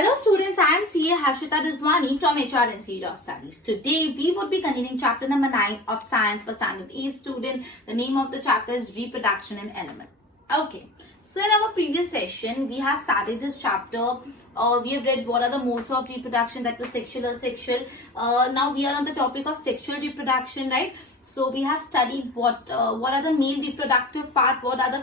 Hello students, I am CA Harshita Rizwani from HR Institute of Studies. Today we would be continuing chapter number 9 of Science for Standard A student. The name of the chapter is Reproduction in Animal. Okay, so in our previous session we have started this chapter. We have read what are the modes of reproduction, that was sexual or asexual. Now we are on the topic of sexual reproduction, right? So we have studied what are the male reproductive part, what is the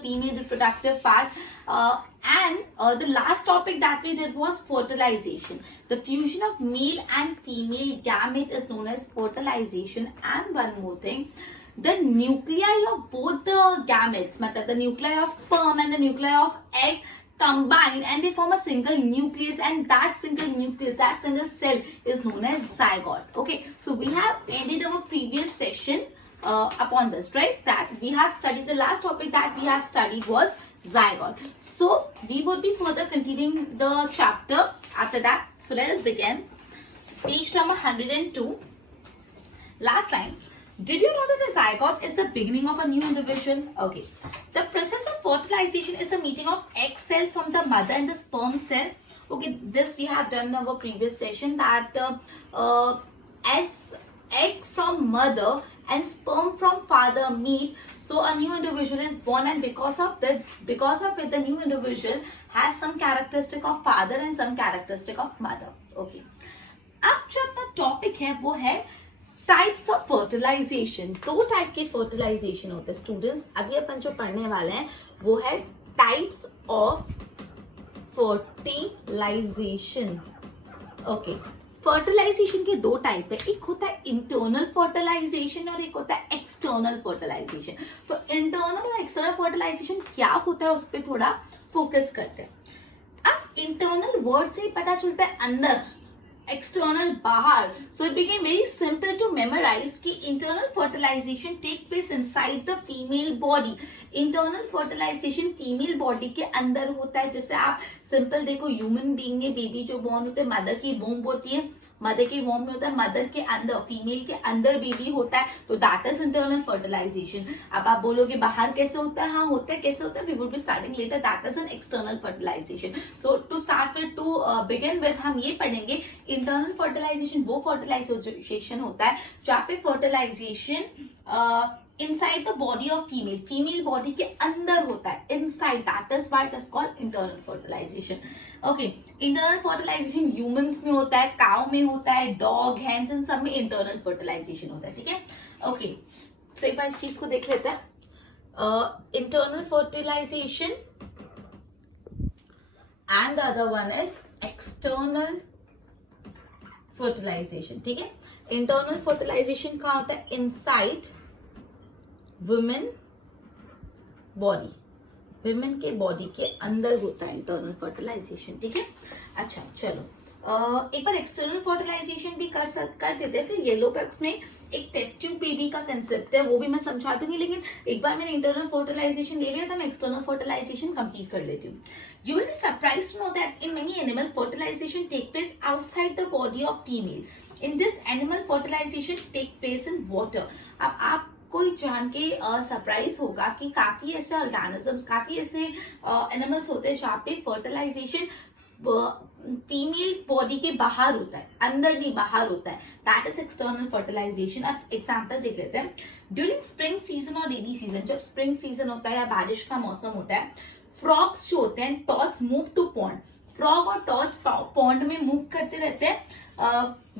female reproductive part, and the last topic that we did was fertilization. The fusion of male and female gamete is known as fertilization. And one more thing, the nuclei of both the gametes, the nuclei of sperm and the nuclei of egg combine and they form a single nucleus, and that single nucleus, that single cell is known as zygote. Okay, so we have ended our previous session upon this, right? That we have studied, the last topic that we have studied was zygote. So we would be further continuing the chapter after that. So let us begin. Page number 102. Last line. Did you know that the zygote is the beginning of a new individual? Okay. The process of fertilization is the meeting of egg cell from the mother and the sperm cell. Okay, this we have done in our previous session, that as egg from mother and sperm from father meet, so a new individual is born, and because of it the new individual has some characteristic of father and some characteristic of mother. Okay. अब जो अपना topic है वो है types of fertilisation. दो type के fertilisation होते हैं स्टूडेंट्स. अभी अपन जो पढ़ने वाले हैं वो है types of fertilization. Okay, fertilization के दो टाइप है. एक होता है इंटरनल फर्टिलाइजेशन और एक होता है एक्सटर्नल फर्टिलाइजेशन. तो इंटरनल और एक्सटर्नल फर्टिलाइजेशन क्या होता है उस पर थोड़ा फोकस करते हैं. अब इंटरनल वर्ड से ही पता चलता है अंदर, external bahar. So it became very simple to memorize कि internal fertilization take place inside the female body. Internal fertilization female body के अंदर होता है. जैसे आप सिंपल देखो, ह्यूमन बीइंग में बेबी जो बॉर्न होते हैं, मदर की वोम्ब होती है, मदर के वोम्ब में होता है, मदर के अंदर, फीमेल के अंदर बेबी होता है, तो दैट इज इंटरनल फर्टिलाइजेशन. अब आप बोलोगे बाहर कैसे होता है? हाँ होता है. कैसे होता है? We would be starting later. That is an external fertilization. So to start with, to begin with, हम ये पढ़ेंगे इंटरनल फर्टिलाइजेशन वो फर्टिलाइजेशन होता है जहाँ पे fertilisation inside the body of female body के अंदर होता है, inside. That is why it is called internal fertilization. Okay, internal fertilization humans में होता है, cow में होता है, dog, hens, इन सब में internal fertilization होता है. ठीक है? Okay, so एक बार इस चीज को देख लेते हैं. Internal fertilization and the other one is external fertilization. ठीक है? Internal fertilization कहाँ होता है? Inside वुमेन बॉडी, वुमेन के बॉडी के अंदर होता है इंटरनल फर्टिलाइजेशन. ठीक है? अच्छा चलो एक बार एक्सटर्नल फर्टिलाइजेशन भी कर देते हैं. फिर येलो बॉक्स में एक टेस्ट ट्यूब बेबी का कंसेप्ट है, वो भी मैं समझा दूंगी. लेकिन एक बार मैंने इंटरनल फर्टिलाइजेशन ले लिया तो मैं एक्सटर्नल फर्टिलाइजेशन कंप्लीट कर लेती हूँ. You will be surprised to know that in many animals fertilization take place outside the body of female. In this animal fertilization take place in water. अब आप कोई जान के सरप्राइज होगा कि काफी ऐसे ऑर्गेनिजम्स, काफी ऐसे एनिमल्स होते हैं जहाँ पे फर्टिलाइजेशन फीमेल बॉडी के बाहर होता है, अंदर नहीं बाहर होता है. That is external fertilization. अब एग्जांपल देख लेते हैं. ड्यूरिंग स्प्रिंग सीजन और रेनी सीजन, जब स्प्रिंग सीजन होता है या बारिश का मौसम होता है, फ्रॉग्स जो होते हैं, toads move to pond. Frog और टॉड्स पॉन्ड में मूव करते रहते हैं.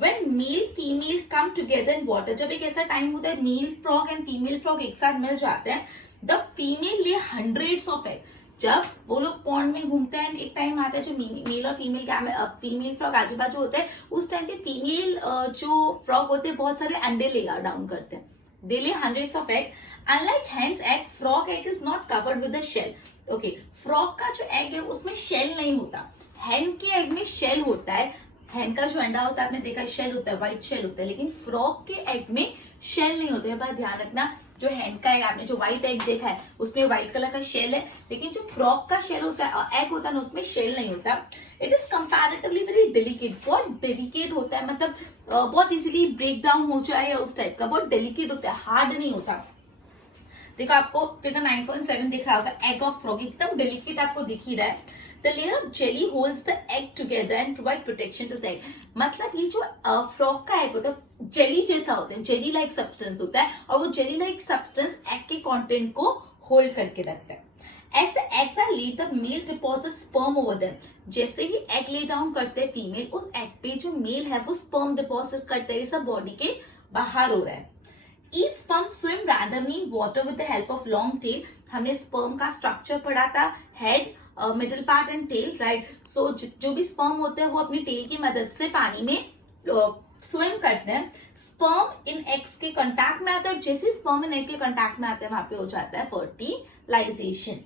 When male female come together in water, जब एक ऐसा टाइम होता है male frog and female frog एक साथ मिल जाते हैं, the female lay hundreds of egg. जब वो लोग पॉन्ड में घूमते हैं, एक टाइम आता है जब मेल और फीमेल फ्रॉग आजू बाजू होते हैं, उस टाइम पे फीमेल जो फ्रॉग होते हैं बहुत सारे अंडे ले डाउन करते हैं. They lay hundreds of egg. Unlike hens egg, frog egg is not covered with the shell. Okay, frog का जो एग है उसमें शेल नहीं होता, हेन के एग में शेल होता है. हैन का जो अंडा होता है आपने देखा शेल होता है, व्हाइट शेल होता है, लेकिन फ्रॉग के एग में शेल नहीं होते हैं. बात ध्यान रखना, जो हैन का एग आपने जो व्हाइट एग देखा है उसमें व्हाइट कलर का शेल है, लेकिन जो फ्रॉग का शेल होता है, एग होता है ना, उसमें शेल नहीं होता. It is comparatively very delicate. बहुत डेलिकेट होता है, मतलब बहुत इजीली ब्रेक डाउन हो जाए उस टाइप का. बहुत डेलिकेट होता है, हार्ड नहीं होता. देखो आपको फिगर 9.7 दिख रहा होगा, एग ऑफ फ्रॉग एकदम डेलिकेट आपको दिख ही रहा है. The layer of jelly holds the egg together and provide protection to the egg. मतलब ये जो फ्रॉग का एग होता है जेली जैसा होता है, जेली लाइक सब्सटेंस होता है, और वो जेली लाइक सब्सटेंस एग के कंटेंट को होल्ड करके रखता है। As the eggs are laid, the male deposits sperm over them. जैसे ही एग ले डाउन करते हैं फीमेल, उस एग पे जो मेल है वो स्पर्म डिपॉजिट करता है। ये सब बॉडी के बाहर हो रहा है। Each sperm swim randomly in water with the help of long tail. हमने स्पर्म का स्ट्रक्चर पढ़ा था, head, middle part and tail, right. So जो भी स्पर्म होते हैं वो अपनी टेल की मदद से पानी में स्विम करते हैं। स्पर्म इन एग्स के कांटेक्ट में आता है, और जैसे स्पर्म इन एग के कांटेक्ट में आते हैं वहां पे हो जाता है fertilisation.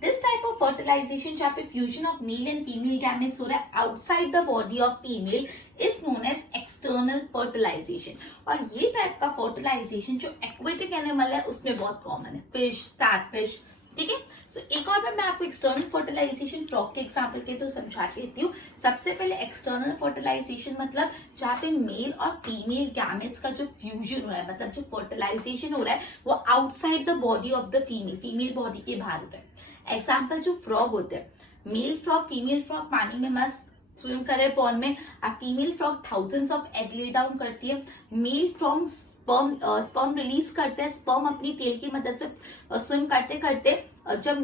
This type of fertilisation जहाँ पे fusion of male and female gametes हो रहा है outside the body of female is known as external fertilisation. और ये टाइप का फर्टिलाइजेशन जो एक्वेटिक एनिमल है उसमें बहुत कॉमन है, फिश, स्टारफिश, ठीक है। सो एक और बार मैं आपको एक्सटर्नल फर्टिलाइजेशन फ्रॉग के एग्जांपल के तो समझा देती हूँ। सबसे पहले एक्सटर्नल फर्टिलाइजेशन मतलब जहाँ पे मेल और फीमेल गैमेट्स का जो फ्यूजन हो रहा है, मतलब जो फर्टिलाइजेशन हो रहा है वो outside the body of the female body के बाहर हो रहा है। एग्जाम्पल जो फ्रॉग होते हैं, मेल फ्रॉग, फीमेल फ्रॉग पानी में मस्त स्विम करे पॉन्ड में, female frog thousands of egg lay down करती है। मेल फ्रॉग स्पर्म रिलीज करते हैं, स्पर्म अपनी टेल की मदद से स्विम करते करते जब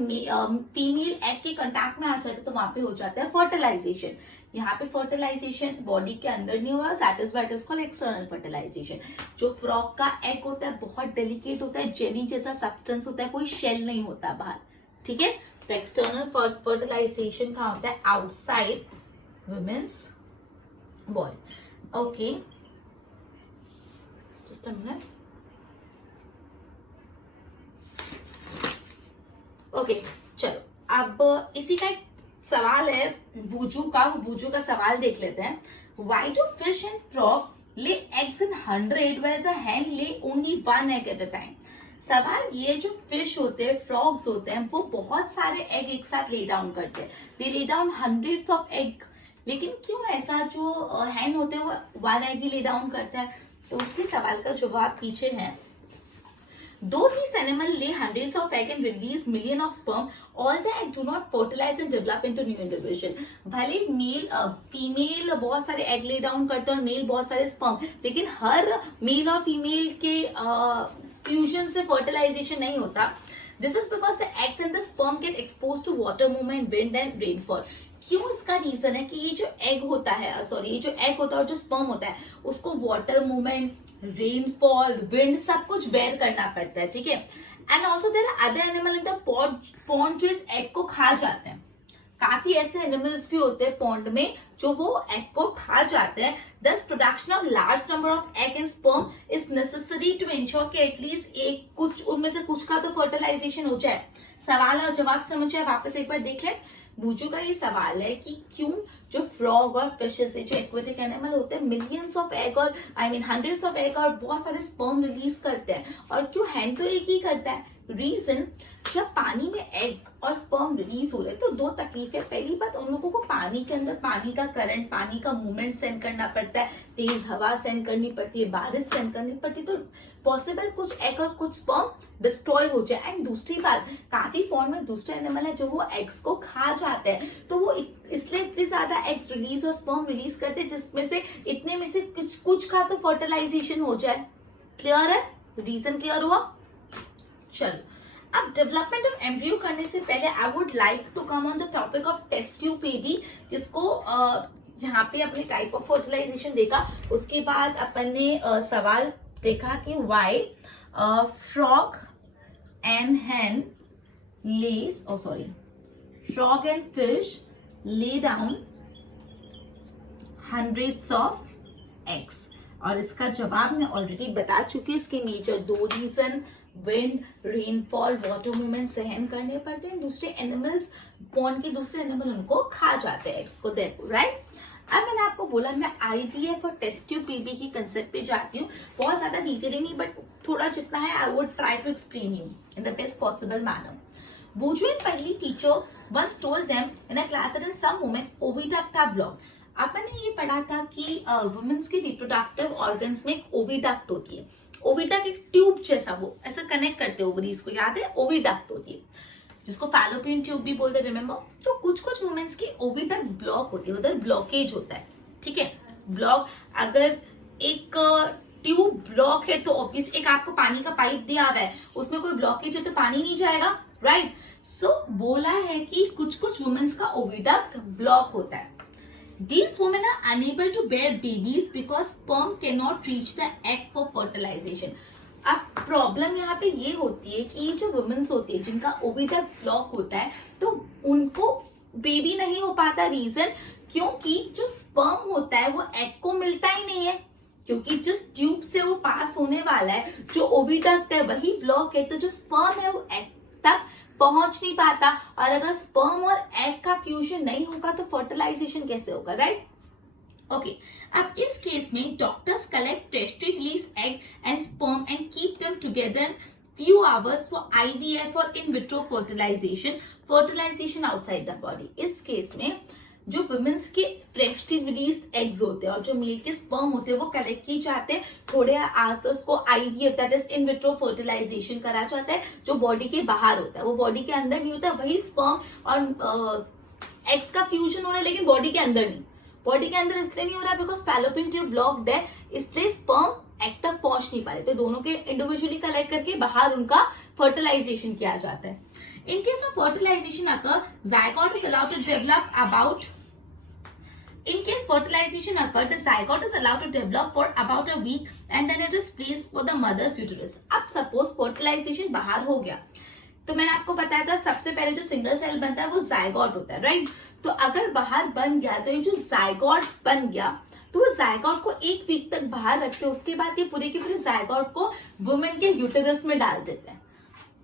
फीमेल एग के कांटेक्ट में आ जाते तो वहां पे हो जाता है फर्टिलाइजेशन। यहाँ पे फर्टिलाइजेशन बॉडी के अंदर नहीं हुआ, that is what is called external fertilisation. जो फ्रॉग का एग होता है बहुत डेलिकेट होता है, जेली जैसा सब्सटेंस होता है, कोई शेल नहीं होता बाहर, ठीक है। तो एक्सटर्नल फर्टिलाइजेशन कहाँ होता है? Outside women's body. Okay, just a minute. Okay, चलो अब इसी का एक सवाल है बूजू का, बूजू का सवाल देख लेते हैं। Why do fish and frog lay eggs in 100 whereas a hen lay only 1 egg at a time? सवाल ये, जो फिश होते हैं, फ्रॉग्स होते हैं, वो बहुत सारे एग एक साथ ले डाउन करते हैं, दे ले डाउन हंड्रेड्स ऑफ एग, लेकिन क्यों ऐसा? जो हैन होते हैं वो 1 एग ही ले डाउन करता है। तो उसके सवाल का जवाब पीछे है। Though these animals lay hundreds of eggs and release millions of sperm, all the eggs do not fertilize and develop into new individual. भले मेल फीमेल बहुत सारे एग ले डाउन करते हैं और मेल बहुत सारे स्पर्म, लेकिन हर मेल और फीमेल के फ्यूजन से फर्टिलाइजेशन नहीं होता। This is because the eggs and the sperm get exposed to water movement, wind and rainfall. क्यों? इसका रीजन है कि ये जो एग होता है, ये जो एग होता है और जो स्पर्म होता है उसको वाटर मूवमेंट, रेनफॉल, विंड सब कुछ बेयर करना पड़ता है, ठीक है। And also there are other animal in the pond जो इस एग को खा जाते हैं। काफी ऐसे एनिमल्स भी होते हैं पॉन्ड में जो वो एग को खा जाते हैं। This production of large number of egg and sperm is necessary to ensure कि एटलीस्ट एक कुछ उनमें से कुछ का तो फर्टिलाइजेशन हो जाए। सवाल और जवाब समझ आए? वापस एक बार देख लें। बूजू का ये सवाल है कि क्यों जो फ्रॉग और फिशेस है, जो एक्वेटिक एनिमल होते हैं, मिलियंस ऑफ एग और हंड्रेड्स ऑफ एग और बहुत सारे स्पर्म रिलीज करते हैं, और क्यों हैन तो एक ही करता है? रीजन, जब पानी में एग और स्पर्म रिलीज हो रहे तो दो तकलीफें। पहली बात, उन लोगों को पानी के अंदर पानी का करंट, पानी का मूवमेंट सेंड करना पड़ता है, तेज हवा सेंड करनी पड़ती है, बारिश सेंड करनी पड़ती है, तो पॉसिबल कुछ एग और कुछ स्पर्म डिस्ट्रॉय हो जाए। एंड दूसरी बात, काफी पॉन्ड में दूसरे एनिमल है जो वो एग्स को खा जाते हैं, तो वो इसलिए इतने ज्यादा एग्स रिलीज और स्पर्म रिलीज करते हैं जिसमें से इतने में से कुछ का तो फर्टिलाइजेशन हो जाए। क्लियर है? रीजन क्लियर हुआ? चलो अब डेवलपमेंट ऑफ एम्ब्रियो करने से पहले I would like to come on the topic of test tube baby, जिसको यहाँ पे अपने टाइप ऑफ फर्टिलाइजेशन देखा। उसके बाद अपन ने सवाल देखा कि why frog and hen lays frog and fish lay down hundreds of eggs, और इसका जवाब मैं ऑलरेडी बता चुकी हूँ। इसके मेजर दो reason, wind, rainfall, water movement सहन करने पड़ते हैं। दूसरे एनिमल्स, पॉन्ड के दूसरे एनिमल उनको खा जाते हैं एग्स को, देखो, राइट। अब मैंने आपको बोला मैं आईवीएफ और टेस्ट ट्यूब बेबी की कंसेप्ट पे जाती हूँ। बहुत ज्यादा डिटेलिंग नहीं, बट थोड़ा जितना है I would try to explain you in the best possible manner. Bojo and Pahli teacher once told them in a class that in some women oviduct are blocked. अपन ने ये पढ़ा था कि वुमेन्स के रिप्रोडक्टिव ऑर्गन्स में एक oviduct होती है। ओविडक्ट एक ट्यूब जैसा, वो ऐसा कनेक्ट करते हैं ओवरीज को, याद है? ओविडक्ट होती है। जिसको फैलोपियन ट्यूब भी बोलते हैं, रिमेम्बर। तो कुछ कुछ वुमेन्स की ओविडक्ट ब्लॉक होती है, उधर ब्लॉकेज होता है, ठीक है। ब्लॉक, अगर एक ट्यूब ब्लॉक है तो ऑब्वियस, एक आपको पानी का पाइप दिया हुआ है, उसमें कोई ब्लॉकेज है तो पानी नहीं जाएगा, राइट। सो बोला है कि कुछ कुछ वुमेन्स का ओविडक्ट ब्लॉक होता है। These women are unable to bear babies because sperm cannot reach the egg for fertilization. अब प्रॉब्लम यहाँ पे ये होती है कि जो वुमेन्स होती है जिनका ओविडक्ट ब्लॉक होता है, तो उनको बेबी नहीं हो पाता। रीजन, क्योंकि जो स्पर्म होता है वो एग को मिलता ही नहीं है, क्योंकि जिस ट्यूब से वो पास होने वाला है, जो ओविडक्ट है वही ब्लॉक है, तो जो स्पर्म है वो एग तक पहुंच नहीं पाता। और अगर स्पर्म और एग का फ्यूजन नहीं होगा तो फर्टिलाइजेशन कैसे होगा, राइट। ओके, अब इस केस में doctors collect tasty release egg and sperm and keep them together few hours for IVF और in vitro fertilization outside the body। इस केस में जो वुमेन्स के फ्रेशली रिलीज एग्स होते हैं और जो मेल के स्पर्म होते हैं वो कलेक्ट किए जाते हैं, थोड़े आसपास को IVF that is in vitro fertilisation करा जाता है, जो बॉडी के बाहर होता है, वो बॉडी के अंदर नहीं होता। वही स्पर्म और एग्स का फ्यूजन हो रहा है, लेकिन बॉडी के अंदर नहीं। बॉडी के अंदर इसलिए नहीं हो रहा है बिकॉज फैलोपियन ट्यूब ब्लॉक्ड है, इसलिए स्पर्म एग तक पहुंच नहीं पा रहे, तो दोनों के इंडिविजुअली कलेक्ट करके बाहर उनका फर्टिलाइजेशन किया जाता है। In case of fertilization occur, zygote is allowed to develop about. In case fertilization occur, the zygote is allowed to develop for about a week and then it is placed for the mother's uterus. अब suppose fertilization बाहर हो गया, तो मैंने आपको बताया था सबसे पहले जो सिंगल सेल बनता है वो जायगोट होता है, राइट। तो अगर बाहर बन गया, तो ये जो जायगोट बन गया, तो वो जायगोट को एक वीक तक बाहर रखते हैं। उसके बाद ये पूरे के पूरे जायगोट को वुमेन के यूटेरस में डाल देते हैं।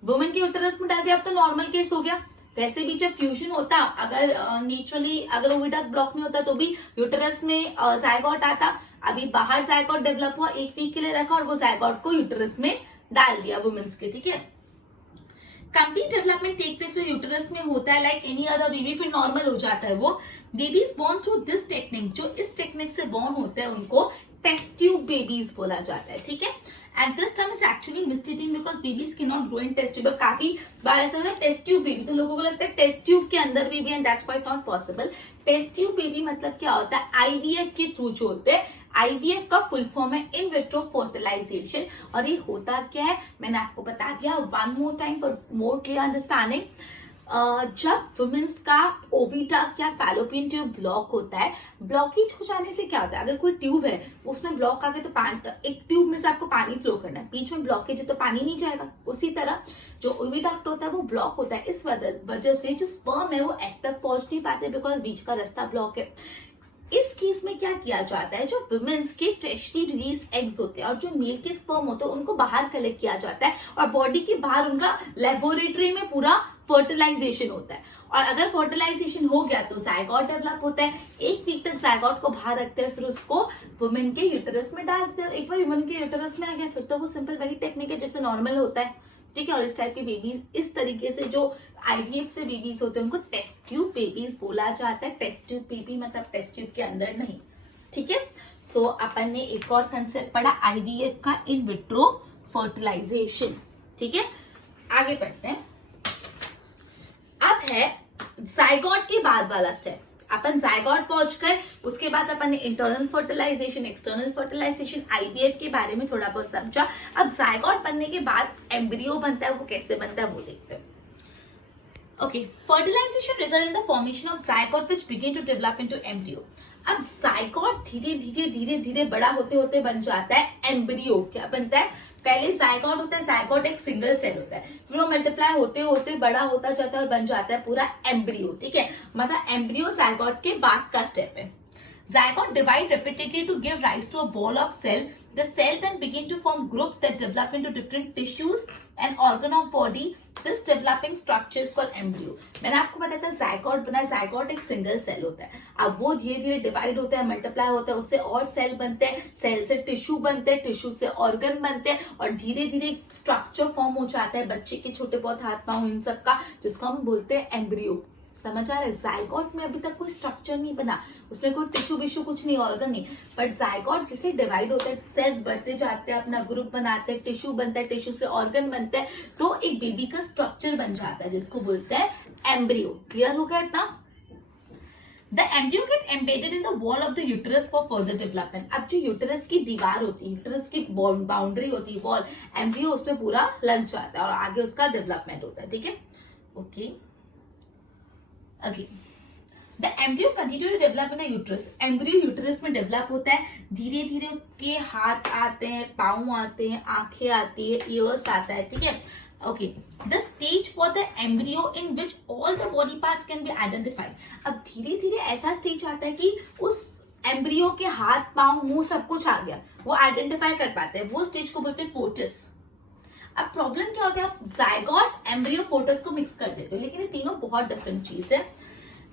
वुमेन के यूटेरस में डाल दिया, अब तो नॉर्मल केस हो गया। वैसे भी जब फ्यूजन होता, अगर नेचुरली अगर ओविडक्ट ब्लॉक नहीं होता तो भी यूटेरस में जायगोट आता। अभी बाहर जायगोट डेवलप हुआ, एक वीक के लिए रखा और वो जायगोट को यूटेरस में डाल दिया वुमेन्स के, ठीक है। Complete development take place uterus में होता है, लाइक एनी अदर बेबी, फिर नॉर्मल हो जाता है वो। Babies born through this technique, जो इस टेक्निक से बोर्न होते हैं उनको टेस्ट ट्यूब बेबीज बोला जाता है, ठीक है। And this term is actually misleading because babies can not grow in test tube. काफी बार ऐसा होता है टेस्ट ट्यूब बेबी, तो लोगों को लगता है टेस्ट ट्यूब के अंदर baby, and that's quite not possible. Test tube baby मतलब क्या होता है, आईवीएफ के थ्रू जो होते हैं। आईवीएफ का फुल फॉर्म है इन विट्रो फर्टिलाइजेशन, और ये होता क्या है मैंने आपको बता दिया। One more time for more clear understanding, जब वुमेन्स का ओविडक्ट या फैलोपियन ट्यूब ब्लॉक होता है, ब्लॉकेज हो जाने से क्या होता है, अगर कोई ट्यूब है उसमें ब्लॉक आ गया तो पानी, एक ट्यूब में से आपको पानी फ्लो करना है, बीच में ब्लॉकेज है तो पानी नहीं जाएगा। उसी तरह जो ओविडक्ट होता है वो ब्लॉक होता है, इस वजह से जो स्पर्म है वो एग तक पहुंच नहीं पाते बिकॉज बीच का रास्ता ब्लॉक है। इस केस में क्या किया जाता है, जो वुमेन्स के फ्रेशली रिलीज एग्स होते हैं और जो मेल के स्पर्म होते हैं उनको बाहर कलेक्ट किया जाता है और बॉडी के बाहर उनका लेबोरेटरी में पूरा फर्टिलाइजेशन होता है। और अगर फर्टिलाइजेशन हो गया तो जायगोट डेवलप होता है। एक वीक तक जायगोट को बाहर रखते हैं, फिर उसको वुमेन के यूटेरस में डाल देते हैं। एक बार वुमेन के यूटेरस में आ गया फिर तो वो सिंपल वही टेक्निक है जैसे नॉर्मल होता है, ठीक है। और इस टाइप के बेबीज, इस तरीके से जो आईवीएफ से बेबीज होते हैं उनको टेस्ट ट्यूब बेबीज बोला जाता है। टेस्ट ट्यूब बेबी मतलब टेस्ट ट्यूब के अंदर नहीं, ठीक है। सो अपन ने एक और कंसेप्ट पढ़ा आईवीएफ का, इन विट्रो फर्टिलाइजेशन, ठीक है। आगे बढ़ते हैं। अब है जायगोट के बाद वाला स्टेप। अपन जायगोट पहुंच गए, उसके बाद अपन ने internal fertilisation, external fertilisation, IVF के बारे में थोड़ा बहुत समझा। अब जायगोट बनने के बाद एम्ब्रियो बनता है, वो कैसे बनता है वो देखते हैं। Okay, fertilisation result in the formation of zygote which begin to develop into embryo. अब जायगोट धीरे धीरे बड़ा होते होते बन जाता है एम्ब्रियो। क्या बनता है, पहले जायगोट होता है, जायगोट एक सिंगल सेल होता है, फिर वो मल्टीप्लाई होते होते बड़ा होता जाता है और बन जाता है पूरा एम्ब्रियो, ठीक है। मतलब एम्ब्रियो जायगोट के बाद का स्टेप है। Zygote divide repeatedly to give rise to a ball of cell. The cell then begin to form groups that develop into different tissues and organ of body. This developing structure is called embryo. मैंने आपको बताया था zygote बना, zygote एक single cell होता है। अब वो धीरे धीरे डिवाइड होता है, मल्टीप्लाई होता है, उससे और सेल बनते हैं, सेल से टिश्यू बनते हैं, टिश्यू से ऑर्गन बनते हैं और धीरे धीरे स्ट्रक्चर फॉर्म हो जाता है बच्चे के छोटे बहुत हाथ पांव इन सब का, जिसको हम बोलते हैं एम्ब्रियो। समझ आ रहा है? जायगोट में अभी तक कोई स्ट्रक्चर नहीं बना, उसमें कोई टिश्यू विश्यू कुछ नहीं, ऑर्गन नहीं, बट जायगोट जिसे डिवाइड होता है, सेल्स बढ़ते जाते हैं, अपना ग्रुप बनाते हैं, टिश्यू बनता है, टिश्यू से ऑर्गन बनता है, तो एक बेबी का स्ट्रक्चर बन जाता है जिसको बोलते हैं एम्ब्रियो। क्लियर हो गया इतना? The embryo get embedded in the wall of the uterus for further development. अब जो यूटरस की दीवार होती है, यूटरस की बाउंड्री होती है, वॉल, एम्ब्रियो उसमें पूरा लग जाता है और आगे उसका डेवलपमेंट होता है। ठीक है, ओके। अगली, the embryo continue to develop in the uterus. Embryo uterus में डेवलप होता है, धीरे धीरे उसके हाथ आते हैं, पाँव आते हैं, आंखें आती है, ईयर्स आता है। ठीक है, okay, the stage for the embryo in which all the body parts can be identified. अब धीरे धीरे ऐसा स्टेज आता है कि उस एम्ब्रियो के हाथ, पाँव, मुंह सब कुछ आ गया, वो आइडेंटिफाई कर पाते हैं, वो स्टेज को बोलते हैं फोटस। अब प्रॉब्लम क्या होता है, आप जायगोट, एम्ब्रियो, फोटस को मिक्स कर देते हो, लेकिन ये तीनों बहुत डिफरेंट चीज है।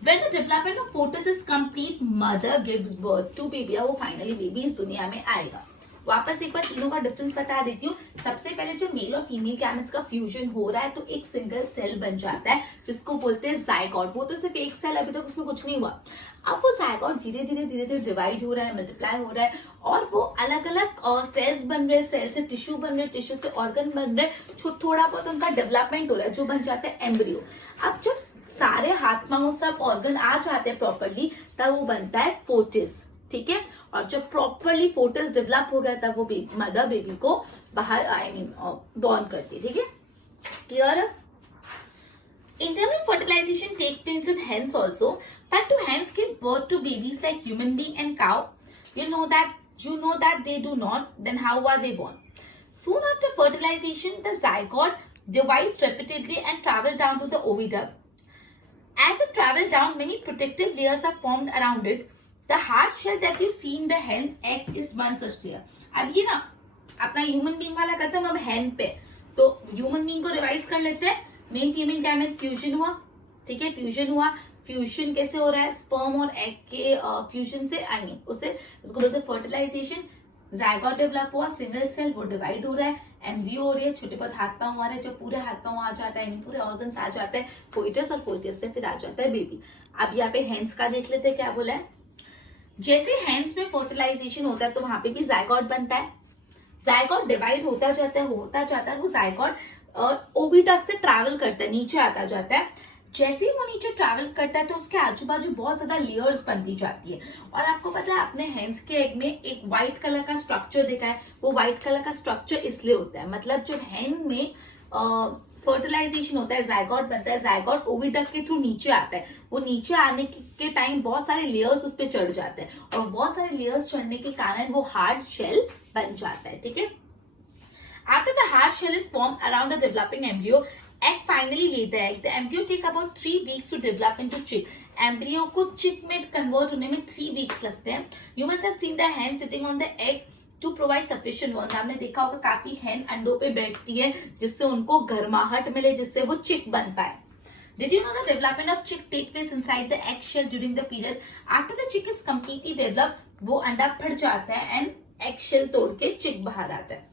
When the development of fetus is complete, mother gives birth to baby, वो फाइनली बेबी इस दुनिया में आएगा। वापस एक बार तीनों का डिफरेंस बता देती हूँ। सबसे पहले जब मेल और फीमेल गैमेट्स का फ्यूजन हो रहा है तो एक सिंगल सेल बन जाता है जिसको बोलते हैं जायगोट। वो तो सिर्फ एक सेल, अभी तक उसमें कुछ नहीं हुआ। अब वो जायगोट धीरे धीरे डिवाइड हो रहा है, मल्टीप्लाई हो रहा है और वो अलग अलग सेल्स बन रहे हैं, सेल से टिश्यू बन रहे हैं, टिश्यू से ऑर्गन बन रहे हैं, थोड़ा बहुत उनका डेवलपमेंट हो रहा है जो बन जाता है एम्ब्रियो। अब जब सारे हाथ पांव सब ऑर्गन आ जाते हैं प्रॉपरली, तब वो बनता है फोटिस। ठीक है, और जब प्रॉपरली फोटस डेवलप हो गया तब वो मदर बेबी को बाहर बॉर्न करती है। ठीक है, clear? Internal fertilisation take place in hens also, but two hens give birth to babies like human being and cow, you know that they do not, then how are they born? Soon after fertilization, the zygote divides repeatedly and travels down to the oviduct. As it travels down, many protective layers are formed around it. The hard shell that you see in the hen egg is one such layer. अब ये ना अपना human being वाला करते हैं, हम hen पे, तो ह्यूमन बीइंग को रिवाइज कर लेते हैं। मेन फीमेल गैमेट फ्यूजन हुआ, ठीक है, फ्यूजन हुआ। फ्यूजन कैसे हो रहा है? स्पर्म और एग के फ्यूजन से, उसको बोलते हैं फर्टिलाइजेशन। जायगोट डेवलप हुआ, सिंगल सेल, वो डिवाइड हो रहा है, एम्ब्रियो हो रही है, छोटे बहुत हाथ पांव आ रहे हैं। जब पूरे हाथ पांव आ जाता है, पूरे ऑर्गन्स आ जाते हैं, फोइटस, और फोइटस से फिर आ जाता है बेबी। अब यहाँ पे हेन्स का देख लेते हैं क्या बोला है। जैसे हेन्स में फर्टिलाइजेशन होता है तो वहां पे भी जायगोट बनता है, जायगोट डिवाइड होता जाता है, वो जायगोट और ओविडक्ट से ट्रैवल करता है, नीचे आता जाता है। जैसे ही वो नीचे ट्रैवल करता है तो उसके आजू बाजू बहुत ज्यादा लेयर्स बनती जाती है। और आपको पता है, आपने हेन्स के एग में एक व्हाइट कलर का स्ट्रक्चर देखा है, वो व्हाइट कलर का स्ट्रक्चर इसलिए होता है, मतलब जब हेन में फर्टिलाइजेशन होता है, जायगोट बनता है, जायगोट ओविडक्ट के थ्रू नीचे आता है। वो नीचे आने के टाइम बहुत सारे लेयर्स उस पर चढ़ जाते हैं और बहुत सारे लेयर्स चढ़ने के कारण वो हार्ड शेल बन जाता है। ठीक है, after the hard shell is form around the developing embryo, egg finally laid the egg. The embryo take about 3 weeks to develop into chick. Embryo को चिक में कन्वर्ट होने में 3 weeks लगते हैं। You must have seen the hen sitting on the egg to provide sufficient warmth. आपने देखा होगा काफी hen अंडों पे बैठती है जिससे उनको गर्माहट मिले, जिससे वो चिक बन पाए। Did you know the development of chick take place inside the egg shell during the period? After the chick is completely developed, वो अंडा फट जाता है and egg shell तोड़ के चिक बाहर आता है।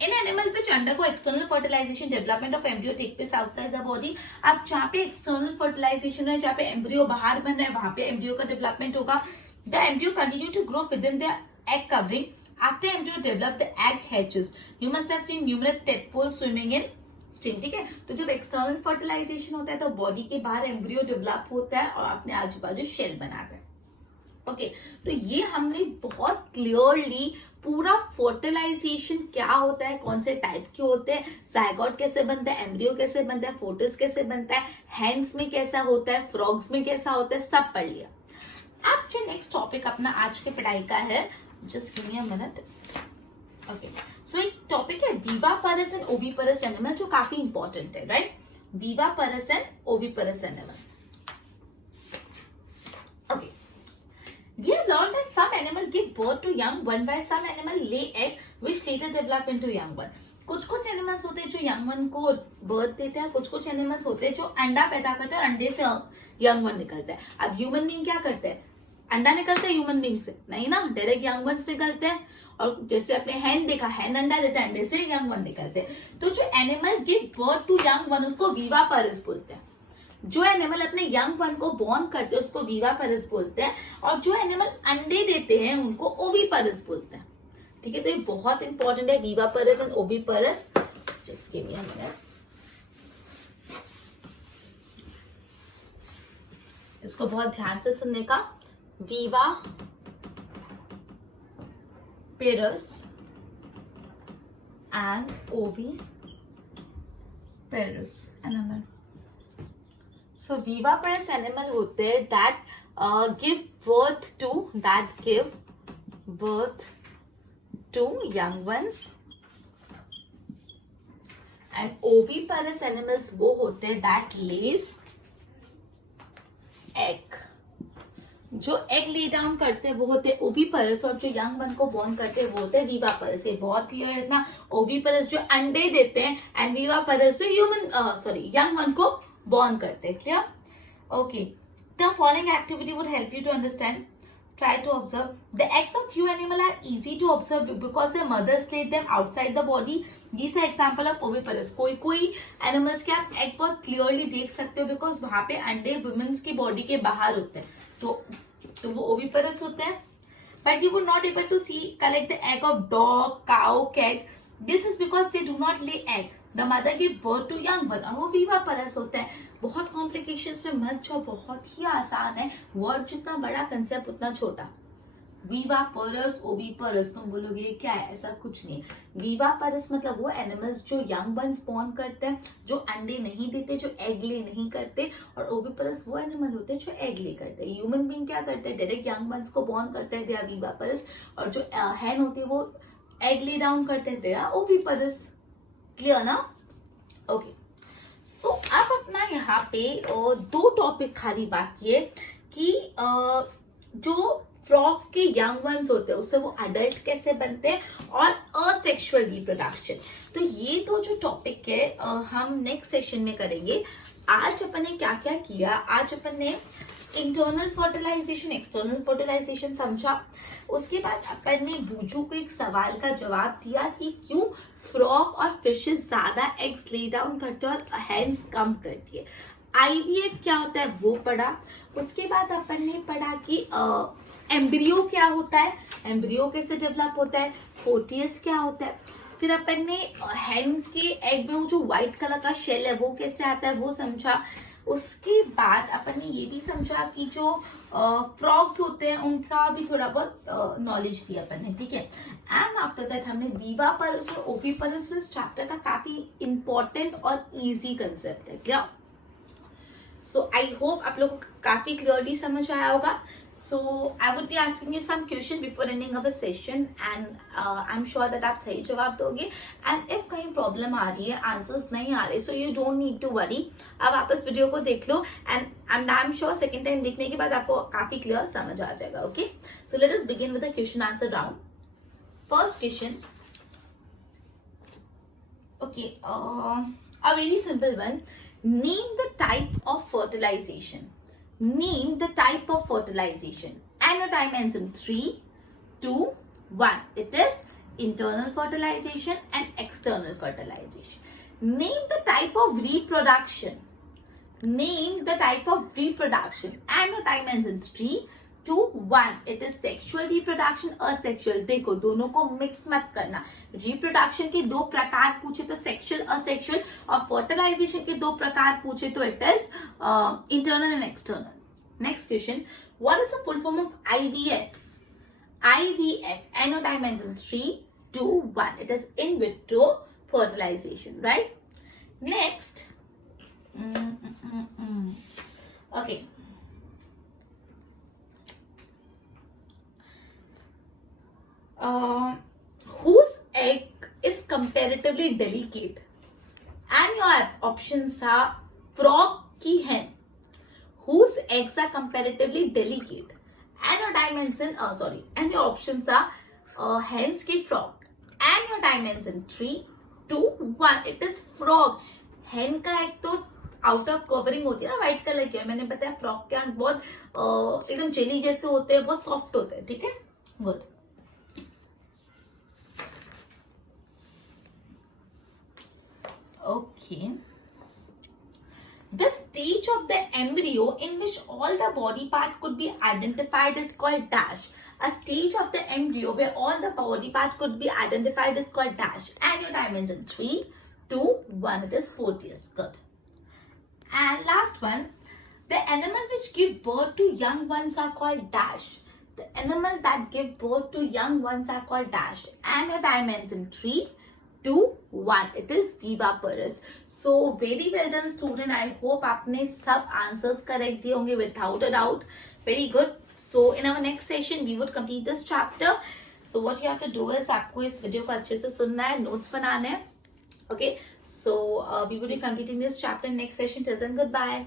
In animal which undergo external fertilization, development of embryo take place outside the body. अब जहाँ पे external fertilization है, जहाँ पे embryo बाहर बन रहा है, वहाँ पे embryo का development होगा। The embryo continue to grow within the egg covering. After embryo develop, the egg hatches. You must have seen numerous tadpoles swimming in steam. ठीक है, तो जब एक्सटर्नल फर्टिलाइजेशन होता है तो बॉडी के बाहर एम्ब्रियो डेवलप होता है और अपने आजू बाजू शेल बनाता है। ओके, तो ये हमने बहुत क्लियरली पूरा फर्टिलाइजेशन क्या होता है, कौन से टाइप के होते हैं, जायगोट कैसे बनता है, एम्ब्रियो कैसे बनता है, फोटस कैसे बनता है, हेन्स में कैसा होता है, फ्रॉग्स में कैसा होता है, सब पढ़ लिया। अब जो नेक्स्ट टॉपिक अपना आज के पढ़ाई का है, just give me a minute. Okay, so एक टॉपिक है विवापरस एंड ओविपरस एनिमल, जो काफी इंपॉर्टेंट है, right? Viviparous and oviparous animal. Okay, we have learned that some animals give birth to young one while some animals lay egg which later develop into young one. कुछ animals होते हैं जो young one को birth देते हैं, कुछ animals होते हैं जो अंडा पैदा करते हैं, अंडे से यंग वन निकलता है। अब ह्यूमन बीइंग क्या करते हैं? अंडा निकलता है ह्यूमन बीइंग से? नहीं ना, डायरेक्ट यंग वंस निकलते हैं। और जैसे आपने हैन देखा, हैन अंडा देता है, अंडे से यंग वन निकलते हैं। तो जो animal give birth to young one उसको विवापरस बोलते हैं। जो एनिमल अपने यंग वन को बॉर्न करते हैं उसको विवापरस बोलते हैं, और जो एनिमल अंडे देते हैं उनको ओविपरस बोलते हैं। ठीक है, तो ये बहुत इंपॉर्टेंट है, viviparous and oviparous. Just give me a minute. इसको बहुत ध्यान से सुनने का। Viviparous and oviparous animal. So viviparous animal होते हैं that give birth to young ones, and oviparous animals वो होते हैं that lays egg। जो एग ले डाउन करते हैं वो होते हैं ओविपरस, और जो यंग वन को बॉर्न करते हैं वो होते हैं विवापरस। ये बहुत क्लियर है ना। ओविपरस जो अंडे देते हैं एंड विवापरस जो यंग वन को बॉर्न करते हैं। Clear? Okay, the following activity would help you to understand. Try to observe. The eggs of few animal are easy to observe because their mothers laid them outside the body. These are example of oviparous. कोई animals के आप egg बहुत clearly देख सकते हो because वहां पे अंडे women's की body के बाहर होते हैं, तो वो oviparous होते हैं। But you would not able to collect the egg of dog, cow, cat. This is because they do not lay egg. The mother give birth to young one, और वो विवापरस होते हैं। बहुत कॉम्प्लिकेशंस में मत जाओ, बहुत ही आसान है। वर्ड जितना बड़ा, कंसेप्ट उतना छोटा। विवापरस, ओविपरस, तुम बोलोगे ये क्या है? ऐसा कुछ नहीं। विवापरस मतलब वो एनिमल्स जो यंग वन स्पॉन करते हैं, जो अंडे नहीं देते, जो एग ले नहीं करते, और ओविपरस वो एनिमल होते हैं जो एग ले करते हैं। ह्यूमन बीइंग क्या करते हैं? डायरेक्ट यंग वंस को बॉर्न करते हैं, दे आर विवापरस, और जो हैन होती है वो एग ले डाउन करते हैं, दे आर ओविपरस। क्लियर ना? ओके, सो अब अपना यहाँ पे दो टॉपिक खाली बाकी है कि जो फ्रॉग के यंग वंस होते हैं उससे वो अडल्ट कैसे बनते हैं, और असेक्सुअल रिप्रोडक्शन। तो ये तो जो टॉपिक है हम नेक्स्ट सेशन में करेंगे। आज अपन ने क्या क्या किया? आज अपन ने इंटरनल फर्टिलाइजेशन, एक्सटर्नल फर्टिलाइजेशन समझा। उसके बाद अपन ने बूजू को एक सवाल का जवाब दिया कि क्यों फ्रॉग और फिशेस ज्यादा एग्स ले डाउन करते हैं और हेंस कम करती है। आईवीएफ क्या होता है वो पढ़ा। उसके बाद अपन ने पढ़ा कि एम्ब्रियो क्या होता है, एम्ब्रियो कैसे डेवलप होता है, फोर्टियस क्या होता है। फिर अपन ने हैन के एग में वो जो व्हाइट कलर का शेल है वो कैसे आता है वो समझा। उसके बाद अपन ने ये भी समझा कि जो फ्रॉग्स होते हैं उनका भी थोड़ा बहुत नॉलेज दिया अपन ने। ठीक है, एंड आफ्टर दैट हमने विवापरस और ओविपरस इस चैप्टर का काफी इंपॉर्टेंट और इजी कंसेप्ट है। क्या? सो आई होप आप लोग काफी क्लियरली समझ आया होगा। So I would be asking you some question before ending our session, and I'm sure that आप सही जवाब दोगे। And if कहीं प्रॉब्लम आ रही है, आंसर्स नहीं आ रहे, so you don't need to worry। अब आप इस वीडियो को देख लो, and I'm sure second time देखने के बाद आपको काफी क्लियर समझ आ जाएगा। Okay, so let us begin with the question answer round। First question, okay, a very simple one। Name the type of fertilization। Name the type of fertilization. And your time ends in 3, 2, 1. It is internal fertilization and external fertilization. Name the type of reproduction. Name the type of reproduction. And your time ends in 3, 2, 1. It is sexual reproduction, asexual। देखो दोनों को mix मत करना। Reproduction के दो प्रकार पूछे तो सेक्सुअल, असेक्सुअल, और फर्टिलाइजेशन के दो प्रकार पूछे तो it is internal and external. Next question, what is the full form of IVF? IVF, and your time ends in 3, 2, 1. It is in vitro fertilization, right? Next, okay. Whose egg is comparatively delicate? And your options are frog की hen. Whose eggs are comparatively delicate? And your time ends in and your options are hens की frog. And your time ends in 3, 2, 1. It is frog. hen का egg तो outer covering होती है ना white colour की, मैंने बताया frog के अंग बहुत एकदम जेली जैसे होते हैं, बहुत सॉफ्ट होते हैं। ठीक है, good. Okay, The stage of the embryo in which all the body part could be identified is called dash. A stage of the embryo where all the body part could be identified is called dash. And your time ends in 3, 2, 1. It is 4 years. Good. And last one. The animal which give birth to young ones are called dash. The animal that give birth to young ones are called dash. And your time ends in 3, 2, 1. It is viviparous. So very well done student. I hope आपने सब answers correct दिए होंगे without a doubt. Very good. So in our next session we would complete this chapter. So what you have to do is आपको इस video को अच्छे से सुनना है, notes बनाने हैं. Okay. So we will be completing this chapter in next session. Till then, goodbye.